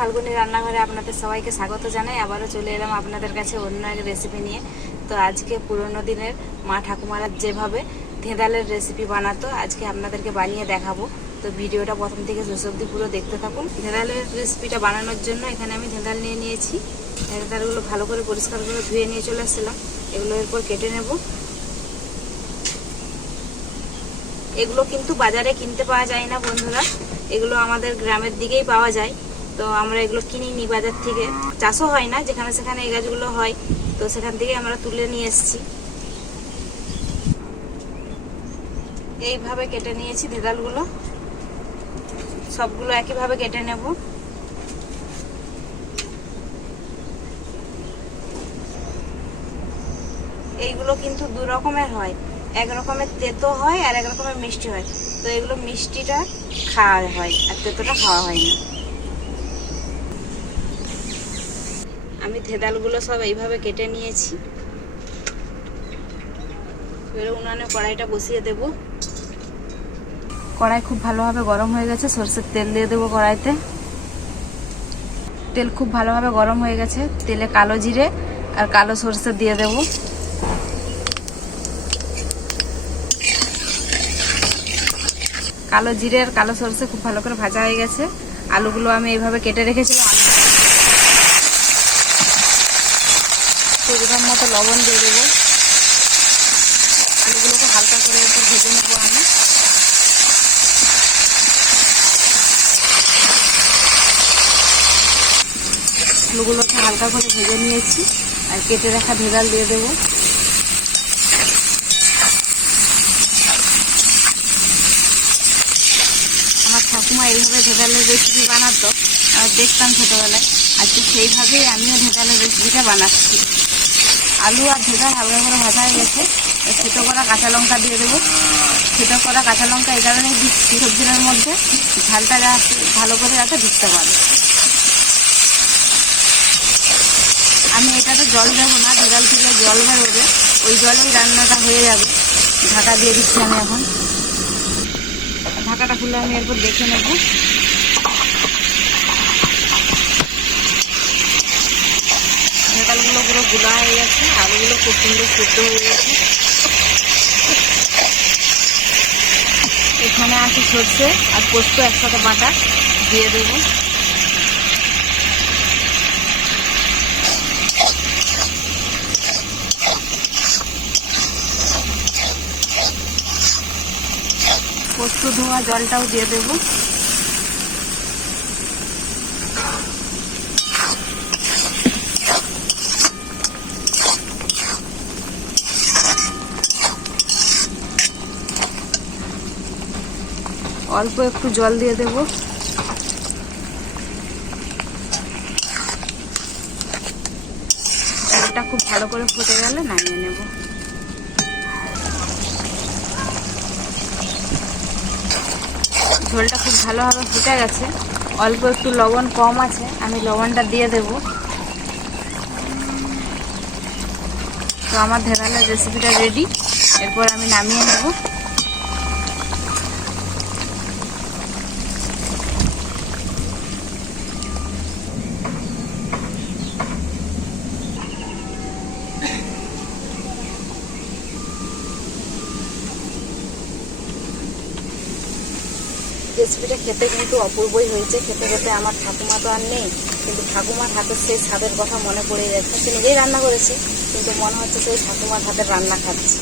ফাল্গুনি রান্নাঘরে আপনাদের সবাইকে স্বাগত জানাই। আবারও চলে এলাম আপনাদের কাছে অন্য এক রেসিপি নিয়ে। তো আজকে পুরোনো দিনের মা ঠাকুমারা যেভাবে ধেঁদালের রেসিপি বানাতো আজকে আপনাদেরকে বানিয়ে দেখাবো। তো ভিডিওটা প্রথম থেকে শেষ অবধি পুরো দেখতে থাকুন। ধেঁদালের রেসিপিটা বানানোর জন্য এখানে আমি ধেঁদাল নিয়ে নিয়েছি। ধেঁদালগুলো ভালো করে পরিষ্কার করে ধুয়ে নিয়ে চলে আসছিলাম। এগুলো এরপর কেটে নেব। এগুলো কিন্তু বাজারে কিনতে পাওয়া যায় না বন্ধুরা, এগুলো আমাদের গ্রামের দিকেই পাওয়া যায়। তো আমরা এগুলো কিনিনি বাজার থেকে, চাষও হয় না যেখানে সেখানে এই গাছগুলো হয়, তো সেখান থেকে আমরা তুলে নিয়ে এসেছি। এইভাবে কেটে নিয়েছি ধেঁদালগুলো, সবগুলো একইভাবে কেটে নেব। এইগুলো কিন্তু দু রকমের হয়, এক রকমের তেতো হয় আর এক রকমের মিষ্টি হয়। তো এগুলো মিষ্টিটা খাওয়া হয় আর তেতোটা খাওয়া হয় না। আমি ধেঁদালগুলো সব এইভাবে কেটে নিয়েছি। এবারে উনানে কড়াইটা বসিয়ে দেব। কড়াই খুব ভালোভাবে গরম হয়ে গেছে, সরষের তেল দিয়ে দেবো কড়াইতে। তেল খুব ভালোভাবে গরম হয়ে গেছে, তেলে কালো জিরে আর কালো সরষে দিয়ে দেব। কালো জিরে আর কালো সরষে খুব ভালো করে ভাজা হয়ে গেছে। আলুগুলো আমি এইভাবে কেটে রেখেছিলাম, পরিমাণ মতো লবণ দিয়ে দেবো। আলুগুলোকে হালকা করে একটু ভেজে নেবো আমি। আলুগুলোকে হালকা করে ভেজে নিয়েছি আর কেটে রাখা ধেঁদাল দিয়ে দেবো। আমার ঠাকুমা এইভাবে ধেঁদালের রেসিপি বানাতো, দেখতাম ছোটোবেলায়। আজকে সেইভাবেই আমিও ধেঁদালের রেসিপিটা বানাচ্ছি। আলু আর ধেঁদাল হালকা করে ভাজা হয়ে গেছে, থেতো করা কাঁচা লঙ্কা দিয়ে দেবো। থেতো করা কাঁচা লঙ্কা এই কারণেই দিচ্ছি সবজির মধ্যে, ঝালটা ভালো করে যাতে ঢুকতে পারে। আমি এটাতে জল দেবো না, ধেঁদাল থেকে জল বেরোবে, ওই জলেই রান্নাটা হয়ে যাবে। ঢাকা দিয়ে দিচ্ছি আমি এখন। ঢাকাটা খুলে আমি এরপর দেখে নেব। ধেঁদালগুলো পুরো গুলা হয়ে গেছে, আলুগুলো খুব সুন্দর সিদ্ধ হয়ে গেছে। এখানে আছে সরষে আর পোস্ত একসাথে বাটা দিয়ে দেবো। পোস্ত ধোয়া জলটাও দিয়ে দেবো। অল্প একটু জল দিয়ে দেব। জলটা খুব ভালো করে ফুটে গেলে নামিয়ে নেব। ঝোলটা খুব ভালোভাবে ফুটে গেছে, অল্প একটু লবণ কম আছে, আমি লবণটা দিয়ে দেব। তো আমার ধেঁদালের রেসিপিটা রেডি, এরপর আমি নামিয়ে নেব। রেসিপিটা খেতে কিন্তু অপূর্বই হয়েছে। খেতে খেতে আমার ঠাকুমা তো আর নেই, কিন্তু ঠাকুমার হাতের সেই স্বাদের কথা মনে পড়ে যাচ্ছে। সে নিজেই রান্না করেছি, কিন্তু মনে হচ্ছে সেই ঠাকুমার হাতের রান্না খাচ্ছি।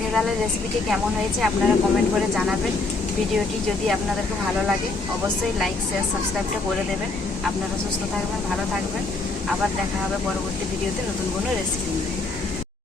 ধেঁদালের রেসিপিটি কেমন হয়েছে আপনারা কমেন্ট করে জানাবেন। ভিডিওটি যদি আপনাদেরকে ভালো লাগে অবশ্যই লাইক শেয়ার সাবস্ক্রাইবটা করে দেবেন। আপনারা সুস্থ থাকবেন, ভালো থাকবেন। আবার দেখা হবে পরবর্তী ভিডিওতে নতুন কোনো রেসিপি নিয়ে।